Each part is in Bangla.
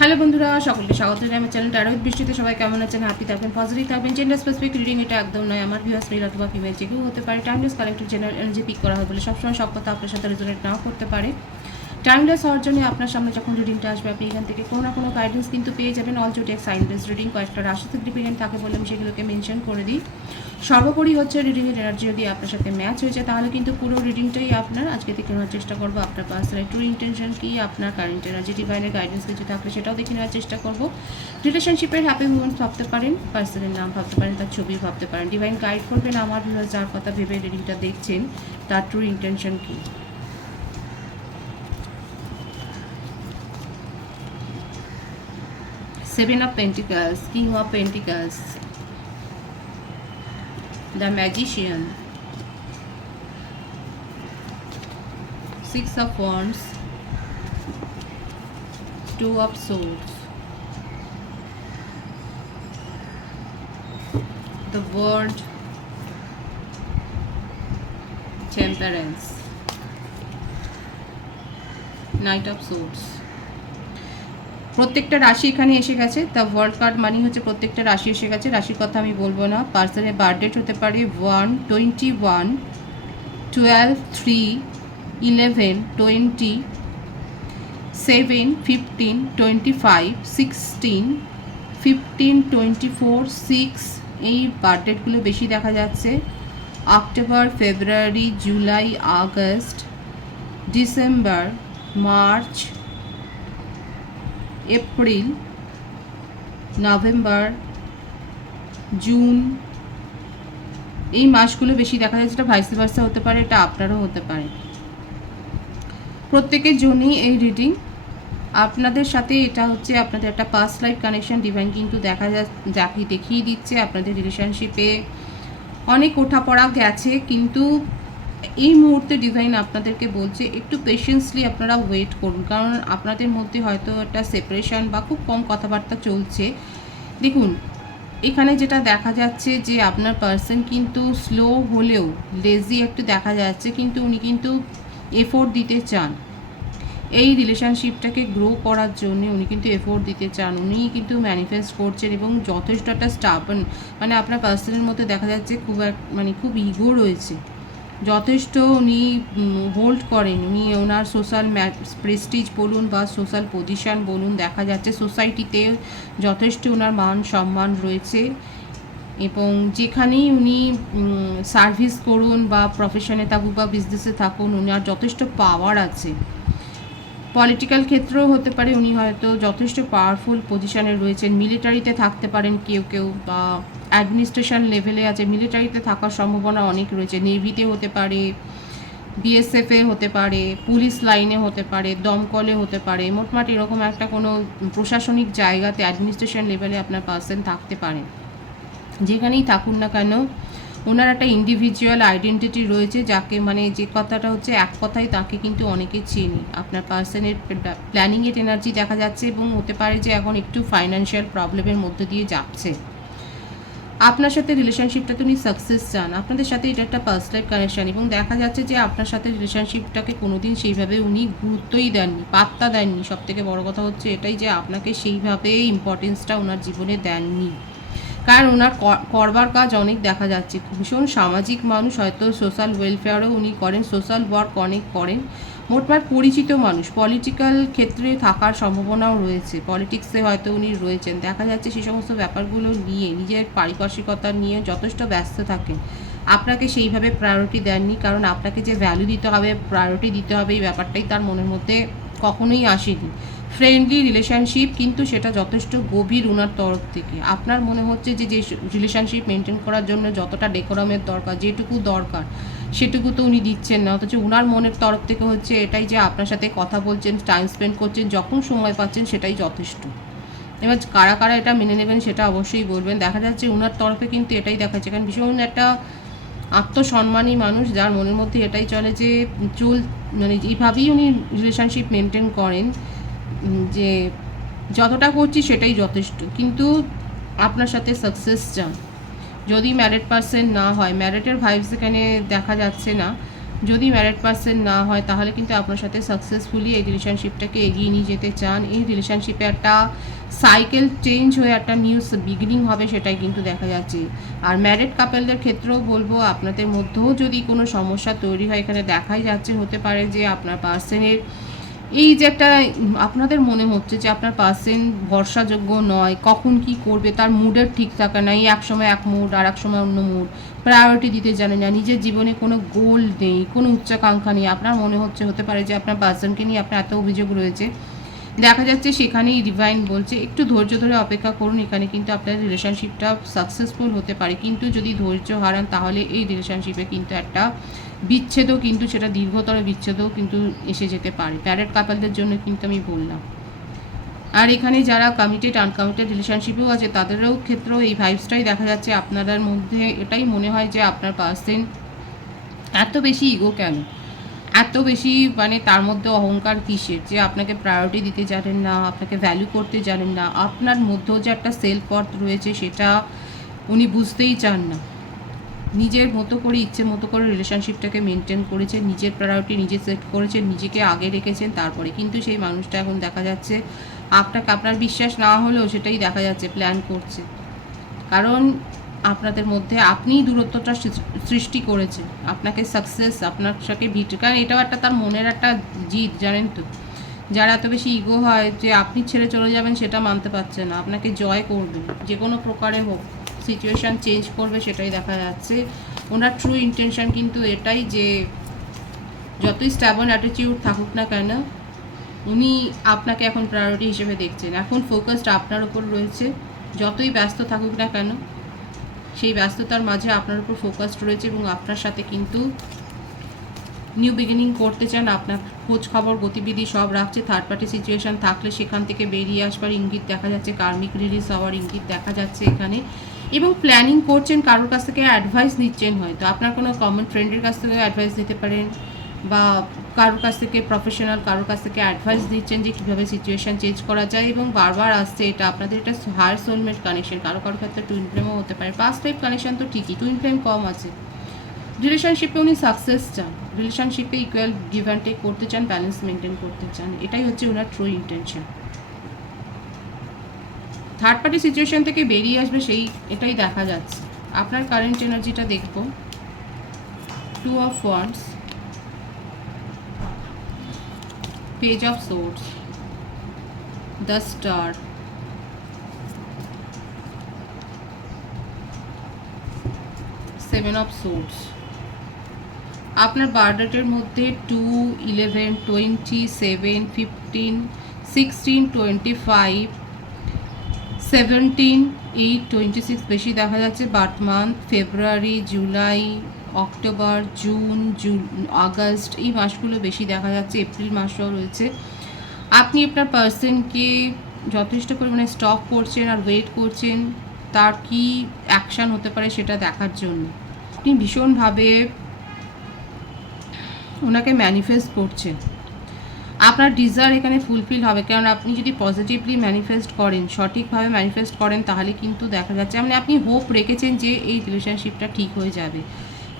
হ্যালো বন্ধুরা, সকলকে স্বাগত জানাই আমার চ্যানেল টারোহিত বৃষ্টিতে সবাই কেমন আছেন? হ্যাপি থাকবেন পজিটিভ থাকবেন। জেন্ডার স্পেসিফিক রিডিং এটা একদম নয়। আমার ভিউয়ার্স মেল অথবা ফিমেল যে কেউ হতে পারে। Timeless collective general energy pick করা হয় বলে সবসময় সব কথা আপনার সাথে রেজোনেট নাও করতে পারে। টাইমলেস হওয়ার জন্য আপনার সামনে যখন রিডিংটা আসবে, আপনি এখান থেকে কোনো না কোনো গাইডেন্স কিন্তু পেয়ে যাবেন অল জোটেক সাইন্ডেস রিডিং কয়েকটা রাশি থেকে ডিপেন্ডেন্ট থাকে বলে আমি সেগুলোকে মেনশন করে দিই। সর্বোপরি হচ্ছে রিডিংয়ের এনার্জি যদি আপনার সাথে ম্যাচ হয়ে যায়, তাহলে কিন্তু পুরো রিডিংটাই আপনার আজকে থেকে নেওয়ার চেষ্টা করব। আপনার পার্সোনাল ট্রু ইন্টেনশন কী, আপনার কারেন্ট এনার্জি ডিভাইনের গাইডেন্স কিছু থাকলে সেটাও দেখে নেওয়ার চেষ্টা করব। রিলেশনশিপের হ্যাপি মুমেন্টস ভাবতে পারেন পার্সনের নাম ভাবতে পারেন, তার ছবি ভাবতে পারেন ডিভাইন গাইড করবেন আমার যার কথা ভেবে রিডিংটা দেখছেন, তার ট্রু ইন্টেনশন কী? Seven of Pentacles, King of Pentacles, the Magician, Six of Wands, Two of Swords, the Word, Temperance, Knight of Swords. প্রত্যেকটা রাশি এখানে এসে গেছে। দ্য ওয়ার্ল্ড কার্ড মানি হচ্ছে প্রত্যেকটা রাশি এসে গেছে। রাশির কথা আমি বলব না। পার্সনের বার্থডেট হতে পারে one twenty one twelve three eleven twenty seven fifteen twenty five sixteen fifteen twenty four six এই বার্থডেটগুলো বেশি দেখা যাচ্ছে। October February July August December March April, November, June, এই মাসগুলো বেশি দেখা যাচ্ছে এটা ভাইস ভার্সা হতে পারে, এটা আপনারও হতে পারে। প্রত্যেকের জন্যই এই রিডিং আপনাদের সাথে এটা হচ্ছে আপনাদের একটা পাস্ট লাইফ কানেকশন ডিভাইন কিন্তু দেখা যা, দেখি, দেখিয়ে দিচ্ছে আপনাদের রিলেশনশিপে অনেক ওঠাপড়া গেছে, কিন্তু এই মুহূর্তে ডিজাইন আপনাদেরকে বলছে, একটু পেশেন্সলি আপনারা ওয়েট করুন। কারণ আপনাদের মধ্যে হয়তো একটা সেপারেশন বা খুব কম কথাবার্তা চলছে। দেখুন, এখানে যেটা দেখা যাচ্ছে যে আপনার পার্সন কিন্তু স্লো হলেও লেজি একটু দেখা যাচ্ছে, কিন্তু উনি কিন্তু এফোর্ট দিতে চান। এই রিলেশনশিপটাকে গ্রো করার জন্য উনি কিন্তু এফোর্ট দিতে চান। উনি কিন্তু ম্যানিফেস্ট করছেন এবং যথেষ্ট একটা স্টাবন মানে আপনার পার্সনের মধ্যে দেখা যাচ্ছে খুব এক মানে খুব ইগো রয়েছে। যথেষ্ট উনি হোল্ড করেন। উনি ওনার সোশ্যাল প্রেস্টিজ বলুন বা সোশ্যাল পজিশন বলুন, দেখা যাচ্ছে সোসাইটিতে যথেষ্ট ওনার মান সম্মান রয়েছে। এবং যেখানেই উনি সার্ভিস করুন বা প্রফেশনে থাকুক বা বিজনেসে থাকুন ওনার যথেষ্ট পাওয়ার আছে। পলিটিক্যাল ক্ষেত্রেও হতে পারে উনি হয়তো যথেষ্ট পাওয়ারফুল পজিশনে রয়েছেন। মিলিটারিতে থাকতে পারেন কেউ কেউ বা অ্যাডমিনিস্ট্রেশন লেভেলে আছে, মিলিটারিতে থাকার সম্ভাবনা অনেক রয়েছে, নেভিতে হতে পারে, বিএসএফে হতে পারে, পুলিশ লাইনে হতে পারে, দমকলে হতে পারে, মোটমাট এরকম একটা কোনো প্রশাসনিক জায়গাতে অ্যাডমিনিস্ট্রেশন লেভেলে আপনার পার্সন থাকতে পারেন। যেখানেই থাকুন না কেন, ওনার একটা ইন্ডিভিজুয়াল আইডেন্টিটি রয়েছে যাকে মানে যে কথাটা হচ্ছে, এক কথায় তাকে কিন্তু অনেকে চেনে। আপনার পার্সনের প্ল্যানিংয়ের এনার্জি দেখা যাচ্ছে এবং হতে পারে যে এখন একটু ফাইন্যান্সিয়াল প্রবলেমের মধ্যে দিয়ে যাচ্ছে। আপনার সাথে রিলেশনশিপটাতে উনি সাকসেস চান। আপনাদের সাথে এটা একটা পার্স লাইফ কানেকশান এবং দেখা যাচ্ছে যে আপনার সাথে রিলেশনশিপটাকে কোনোদিন সেইভাবে উনি গুরুত্বই দেননি, পাত্তা দেননি। সব থেকে বড় কথা হচ্ছে এটাই যে আপনাকে সেইভাবে ইম্পর্টেন্সটা ওনার জীবনে দেননি। কারণ ওনার করবার কাজ অনেক দেখা যাচ্ছে। ভীষণ সামাজিক মানুষ, হয়তো সোশ্যাল ওয়েলফেয়ারও উনি করেন সোশ্যাল ওয়ার্ক অনেক করেন। মোটমাট পরিচিত মানুষ। পলিটিক্যাল ক্ষেত্রে থাকার সম্ভাবনাও রয়েছে। পলিটিক্সে হয়তো উনি রয়েছেন। দেখা যাচ্ছে সেই সমস্ত ব্যাপারগুলো নিয়ে, নিজের পারিপার্শ্বিকতা নিয়ে যথেষ্ট ব্যস্ত থাকেন। আপনাকে সেইভাবে প্রায়োরিটি দেননি, কারণ আপনাকে যে ভ্যালু দিতে হবে প্রায়োরিটি দিতে হবে এই ব্যাপারটাই তার মনের মধ্যে কখনোই আসেনি। ফ্রেন্ডলি রিলেশনশিপ কিন্তু সেটা যথেষ্ট গভীর ওনার তরফ থেকে। আপনার মনে হচ্ছে যে যে রিলেশনশিপ মেনটেন করার জন্য যতটা ডেকোরামের দরকার, যেটুকু দরকার সেটুকু তো উনি দিচ্ছেন না। অথচ ওনার মনের তরফ থেকে হচ্ছে এটাই যে আপনার সাথে কথা বলছেন টাইম স্পেন্ড করছেন, যখন সময় পাচ্ছেন সেটাই যথেষ্ট। এবার কারা কারা এটা মেনে নেবেন সেটা অবশ্যই বলবেন। দেখা যাচ্ছে ওনার তরফে কিন্তু এটাই দেখাচ্ছে। কারণ ভীষণ একটা আত্মসম্মানী মানুষ যার মনের মধ্যে এটাই চলে যে চুল মানে এইভাবেই উনি রিলেশনশিপ মেনটেন করেন যে যতটা করছি সেটাই যথেষ্ট। কিন্তু আপনার সাথে সাকসেস চান। যদি ম্যারিড পার্সন না হয় ম্যারিডের ভাইবস এখানে দেখা যাচ্ছে না। যদি ম্যারেড পার্সন না হয়, তাহলে কিন্তু আপনার সাথে সাকসেসফুলি এই রিলেশনশিপটাকে এগিয়ে নিয়ে যেতে চান। এই রিলেশনশিপে একটা সাইকেল চেঞ্জ হয়ে একটা নিউ বিগিনিং হবে সেটাই কিন্তু দেখা যাচ্ছে। আর ম্যারেড কাপেলদের ক্ষেত্রেও বলব, আপনাদের মধ্যেও যদি কোনো সমস্যা তৈরি হয়, এখানে দেখাই যাচ্ছে, হতে পারে যে আপনার পার্সনের এই যে একটা, আপনাদের মনে হচ্ছে যে আপনার পার্সন ভরসাযোগ্য নয়, কখন কি করবে, তার মুডের ঠিক থাকা নাই, এক সময় এক মুড আর এক সময় অন্য মুড প্রায়োরিটি দিতে জানে না, নিজের জীবনে কোনো গোল নেই, কোনো উচ্চাকাঙ্ক্ষা নেই, আপনার মনে হচ্ছে, হতে পারে যে আপনার পার্সনকে নিয়ে আপনার এত অভিযোগ রয়েছে। দেখা যাচ্ছে সেখানেই ডিভাইন বলছে, একটু ধৈর্য ধরে অপেক্ষা করুন, এখানে কিন্তু আপনার রিলেশনশিপটা সাকসেসফুল হতে পারে, কিন্তু যদি ধৈর্য হারান, তাহলে এই রিলেশনশিপে কিন্তু একটা বিচ্ছেদও কিন্তু সেটা দীর্ঘতর বিচ্ছেদও কিন্তু এসে যেতে পারে। প্যারেড কাপালদের জন্য কিন্তু আমি বললাম। আর এখানে যারা কমিটেড আনকমিটেড রিলেশনশিপেও আছে, তাদেরও ক্ষেত্রেও এই ভাইবসটাই দেখা যাচ্ছে। আপনাদের মধ্যে এটাই মনে হয় যে আপনার পার্সেন এত বেশি ইগো কেন? এত বেশি মানে তার মধ্যে অহংকার কিসের? যে আপনাকে প্রায়োরিটি দিতে জানেন না, আপনাকে ভ্যালু করতে জানেন না। আপনার মধ্যেও যে একটা সেলফ ওয়ার্থ রয়েছে, সেটা উনি বুঝতেই চান না। নিজের মতো করে, ইচ্ছে মতো করে রিলেশনশিপটাকে মেনটেন করেছেন নিজের প্রায়োরিটি নিজে সেট করেছেন নিজেকে আগে রেখেছেন তারপরে। কিন্তু সেই মানুষটা এখন দেখা যাচ্ছে, আপনাকে আপনার বিশ্বাস না হলেও সেটাই দেখা যাচ্ছে প্ল্যান করছে। কারণ আপনাদের মধ্যে আপনিই দূরত্বটা সৃষ্টি করেছেন। আপনাকে সাকসেস আপনার সাথে ভিট কারণ এটাও একটা তার মনের একটা জিদ, জানেন তো? যারা এত বেশি ইগো হয় যে আপনি ছেড়ে চলে যাবেন সেটা মানতে পারছে না, আপনাকে জয় করবে, যে কোনো প্রকারে হোক। সিচুয়েশান চেঞ্জ করবে সেটাই দেখা যাচ্ছে। ওনার ট্রু ইন্টেনশন কিন্তু এটাই যে, যতই স্ট্যাবন অ্যাটিটিউড থাকুক না কেন, উনি আপনাকে এখন প্রায়োরিটি হিসেবে দেখছেন। এখন ফোকাসড আপনার উপর রয়েছে। যতই ব্যস্ত থাকুক না কেন, সেই ব্যস্ততার মাঝে আপনার উপর ফোকাসড রয়েছে এবং আপনার সাথে কিন্তু নিউ বিগিনিং করতে চান, আপনার খোঁজ খবর, গতিবিধি সব রাখছে। থার্ড পার্টি সিচুয়েশন থাকলে সেখান থেকে বেরিয়ে আসবার ইঙ্গিত দেখা যাচ্ছে। কার্মিক রিলিজ হওয়ার ইঙ্গিত দেখা যাচ্ছে এখানে। এবং প্ল্যানিং করছেন, কারোর কাছ থেকে অ্যাডভাইস নিচ্ছেন হয়তো। আপনার কোনো কমন ফ্রেন্ডের কাছ থেকে অ্যাডভাইস নিতে পারেন বা কারোর কাছ থেকে প্রফেশনাল কারোর কাছ থেকে অ্যাডভাইস দিচ্ছেন যে কীভাবে সিচুয়েশান চেঞ্জ করা যায় এবং বারবার আসছে এটা। আপনাদের এটা হায়ার সোলমেট কানেকশন কারও কারও ক্ষেত্রে টুইন ফ্লেমও হতে পারে। পাস্ট টাইপ কানেকশন তো ঠিকই টুইন ফ্লেম কম আছে। রিলেশনশিপে উনি সাকসেস চান। রিলেশনশিপে ইকুয়াল গিভ অ্যান্ড টেক করতে চান ব্যালেন্স মেনটেন করতে চান। এটাই হচ্ছে ওনার true intention third party situation থেকে বেরিয়ে আসবে সেই, এটাই দেখা যাচ্ছে। আপনার কারেন্ট এনার্জিটা দেখব। Two of wands page of swords the star seven of swords আপনার বার্থডেটের মধ্যে two eleven twenty seven fifteen sixteen twenty five seventeen eight twenty six বেশি দেখা যাচ্ছে। Birth month February July October June June August এই মাসগুলো বেশি দেখা যাচ্ছে। এপ্রিল মাসও রয়েছে। আপনি আপনার পার্সনকে যথেষ্ট পরিমাণে স্টক করছেন আর ওয়েট করছেন, তার কি অ্যাকশান হতে পারে সেটা দেখার জন্য। আপনি ভীষণভাবে ওনাকে ম্যানিফেস্ট করছেন। আপনার ডিজায়ার এখানে ফুলফিল হবে। কারণ আপনি যদি পজিটিভলি ম্যানিফেস্ট করেন, সঠিকভাবে ম্যানিফেস্ট করেন, তাহলে কিন্তু দেখা যাচ্ছে মানে আপনি হোপ রেখেছেন যে এই রিলেশনশিপটা ঠিক হয়ে যাবে।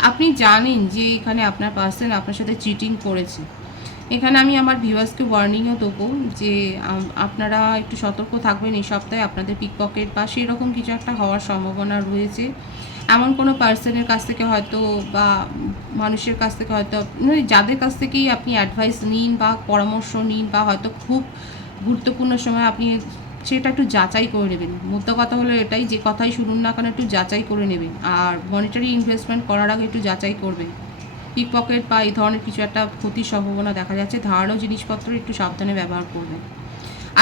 আপনি জানেন যে এখানে আপনার পার্সন আপনার সাথে চিটিং করেছে। এখানে আমি আমার ভিউয়ার্সকে ওয়ার্নিংও দেবো যে আপনারা একটু সতর্ক থাকবেন। এই সপ্তাহে আপনাদের পিক পকেট বা সেরকম কিছু একটা হওয়ার সম্ভাবনা রয়েছে। এমন কোনো পার্সনের কাছ থেকে হয়তো বা মানুষের কাছ থেকে হয়তো মানে যাদের কাছ থেকেই আপনি অ্যাডভাইস নিন বা পরামর্শ নিন বা হয়তো খুব গুরুত্বপূর্ণ সময় আপনি সেটা একটু যাচাই করে নেবেন। মোদ্দা কথা হলো এটাই, যে কথাই শুনুন না কেন একটু যাচাই করে নেবেন। আর মনিটারি ইনভেস্টমেন্ট করার আগে একটু যাচাই করবেন। পিক পকেট বা এই ধরনের কিছু একটা ক্ষতির সম্ভাবনা দেখা যাচ্ছে। ধারালো জিনিসপত্র একটু সাবধানে ব্যবহার করবেন।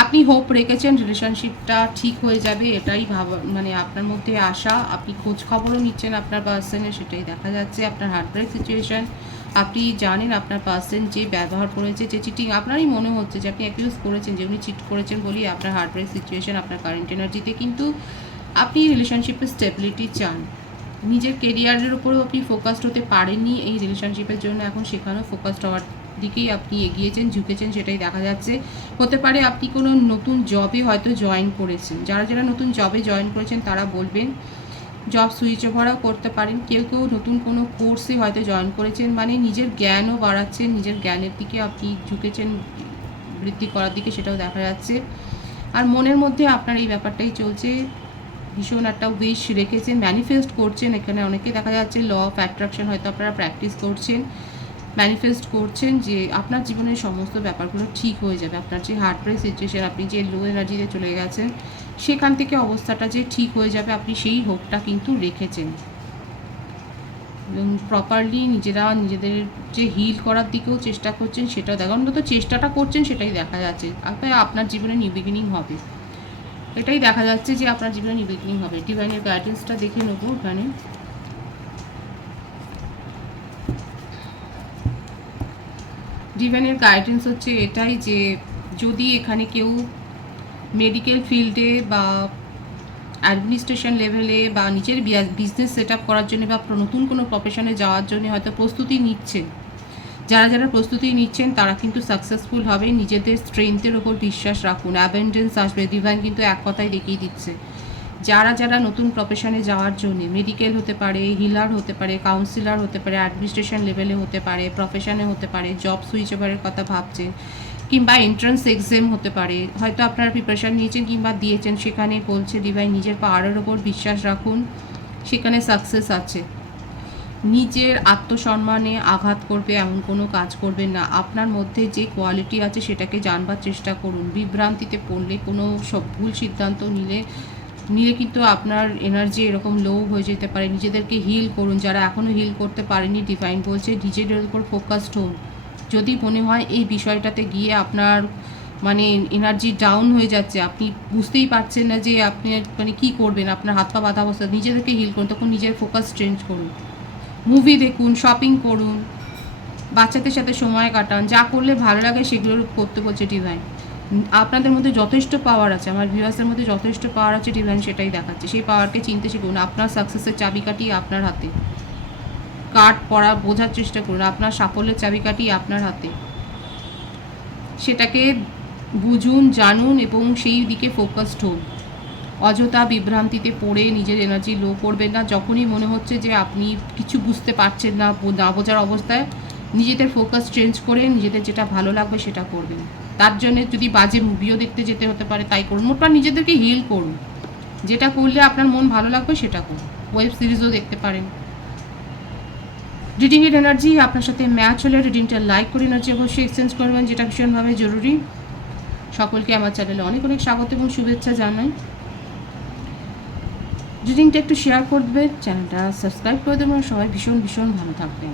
আপনি হোপ রেখেছেন রিলেশনশিপটা ঠিক হয়ে যাবে, এটাই ভাবা মানে আপনার মধ্যে আশা। আপনি খোঁজ খবরও নিচ্ছেন আপনার পার্সনের সেটাই দেখা যাচ্ছে, আপনার হার্ট ব্রেক সিচুয়েশন আপনি জানেন আপনার পার্সন যে ব্যবহার করেছে, যে চিটিং আপনারই মনে হচ্ছে যে আপনি অ্যাকিউজ করেছেন, যে উনি চিট করেছেন বলি আপনার হার্ট ব্রেক সিচুয়েশন আপনার কারেন্ট এনার্জিতে কিন্তু আপনি রিলেশনশিপের স্টেবিলিটি চান। নিজের কেরিয়ারের উপরেও আপনি ফোকাসড হতে পারেননি, এই রিলেশনশিপের জন্য এখন সেখানেও ফোকাসড হওয়ার দিকেই আপনি এগিয়েছেন, ঝুঁকেছেন সেটাই দেখা যাচ্ছে। হতে পারে আপনি কোনো নতুন জবে হয়তো জয়েন করেছেন। যারা যারা নতুন জবে জয়েন করেছেন তারা বলবেন জব সুইচ ওভারও করতে পারেন। কেউ কেউ নতুন কোনো কোর্সে হয়তো জয়েন করেছেন মানে নিজের জ্ঞানও বাড়াচ্ছেন, নিজের জ্ঞানের দিকে আপনি ঝুঁকেছেন, বৃদ্ধি করার দিকে সেটাও দেখা যাচ্ছে। আর মনের মধ্যে আপনার এই ব্যাপারটাই চলছে, ভীষণ একটা উইশ রেখেছেন ম্যানিফেস্ট করছেন। এখানে অনেকে দেখা যাচ্ছে ল অফ অ্যাট্রাকশন হয়তো আপনারা প্র্যাকটিস করছেন। ম্যানিফেস্ট করছেন যে আপনার জীবনের সমস্ত ব্যাপারগুলো ঠিক হয়ে যাবে। আপনার যে হার্ট ব্রেক সিচুয়েশন আপনি যে লো এনার্জিতে চলে গেছেন, সেখান থেকে অবস্থাটা যে ঠিক হয়ে যাবে, আপনি সেই হোপটা কিন্তু রেখেছেন। এবং প্রপারলি নিজেরা নিজেদের যে হিল করার দিকেও চেষ্টা করছেন সেটাও দেখা, অন্তত চেষ্টাটা করছেন, সেটাই দেখা যাচ্ছে। আপনার আপনার জীবনে নিউ বিগিনিং হবে। এটাই দেখা যাচ্ছে যে আপনার জীবনে নিউ বিগিনিং হবে। ডিভাইনের গাইডেন্সটা দেখে নেব এখানে ডিভাইনের গাইডেন্স হচ্ছে এটাই যে যদি এখানে কেউ মেডিকেল ফিল্ডে বা অ্যাডমিনিস্ট্রেশন লেভেলে বা নিজের বিজনেস সেট আপ করার জন্য বা নতুন কোনো প্রফেশনে যাওয়ার জন্য হয়তো প্রস্তুতি নিচ্ছেন। যারা যারা প্রস্তুতি নিচ্ছেন, তারা কিন্তু সাকসেসফুল হবে। নিজেদের স্ট্রেংথের ওপর বিশ্বাস রাখুন। অ্যাবেন্ডেন্স আসবে। ডিভাইন কিন্তু এক কথাই দেখিয়ে দিচ্ছে। যারা যারা নতুন প্রফেশনে যাওয়ার জন্য মেডিকেল হতে পারে হিলার হতে পারে কাউন্সিলর হতে পারে অ্যাডমিনিস্ট্রেশন লেভেলে হতে পারে প্রফেশনে হতে পারে জব সুইচ ওভারের কথা ভাবছেন কিংবা এন্ট্রান্স এক্সাম হতে পারে, হয়তো আপনারা প্রিপারেশান নিয়েছেন কিংবা দিয়েছেন, সেখানে বলছে ডিভাইন নিজের পাওয়ারের ওপর বিশ্বাস রাখুন, সেখানে সাকসেস আছে। নিজের আত্মসম্মানে আঘাত করবে, এমন কোনো কাজ করবেন না। আপনার মধ্যে যে কোয়ালিটি আছে, সেটাকে জানবার চেষ্টা করুন। বিভ্রান্তিতে পড়লে কোনো সব ভুল সিদ্ধান্ত নিলে নিলে কিন্তু আপনার এনার্জি এরকম লো হয়ে যেতে পারে। নিজেদেরকে হিল করুন। যারা এখনও হিল করতে পারেনি ডিভাইন বলছে নিজেদের উপর ফোকাসড হোন। যদি মনে হয় এই বিষয়টাতে গিয়ে আপনার মানে এনার্জি ডাউন হয়ে যাচ্ছে, আপনি বুঝতেই পারছেন না যে আপনি মানে কী করবেন, আপনার হাত পা বাঁধা অবস্থা, নিজেদেরকে হিল করুন, তখন নিজের ফোকাস চেঞ্জ করুন। মুভি দেখুন শপিং করুন, বাচ্চাদের সাথে সময় কাটান, যা করলে ভালো লাগে সেগুলো করতে বলছে ডিভাইন আপনাদের মধ্যে যথেষ্ট পাওয়ার আছে, আমার ভিউয়ার্সের মধ্যে যথেষ্ট পাওয়ার আছে ডিভাইন সেটাই দেখাচ্ছে। সেই পাওয়ারকে চিনতে শিখুন, আপনার সাকসেসের চাবিকাঠি আপনার হাতে। কার্ড পড়া বোঝার চেষ্টা করুন, আপনার সাফল্যের চাবিকাঠি আপনার হাতে। সেটাকে বুঝুন, জানুন এবং সেই দিকে ফোকাসড হন। অযথা বিভ্রান্তিতে পড়ে নিজের এনার্জি লো করবেন না। যখনই মনে হচ্ছে যে আপনি কিছু বুঝতে পারছেন না না বোঝার অবস্থায় নিজেদের ফোকাস চেঞ্জ করে নিজেদের যেটা ভালো লাগবে সেটা করবেন। তার জন্য যদি বাজে মুভিও দেখতে যেতে হতে পারে, তাই করুন। মোটটা নিজেদেরকে হিল করুন। যেটা করলে আপনার মন ভালো লাগবে, সেটা করুন। ওয়েব সিরিজও দেখতে পারেন। রিডিংয়ের এনার্জি আপনার সাথে ম্যাচ হলে রিডিংটা লাইক করে এনার্জি অবশ্যই এক্সচেঞ্জ করবেন যেটা ভীষণভাবে জরুরি। সকলকে আমার চ্যানেলে অনেক অনেক স্বাগত এবং শুভেচ্ছা জানাই। রিডিংটা একটু শেয়ার করবে চ্যানেলটা সাবস্ক্রাইব করে দেবেন। সবাই ভীষণ ভীষণ ভালো থাকবেন।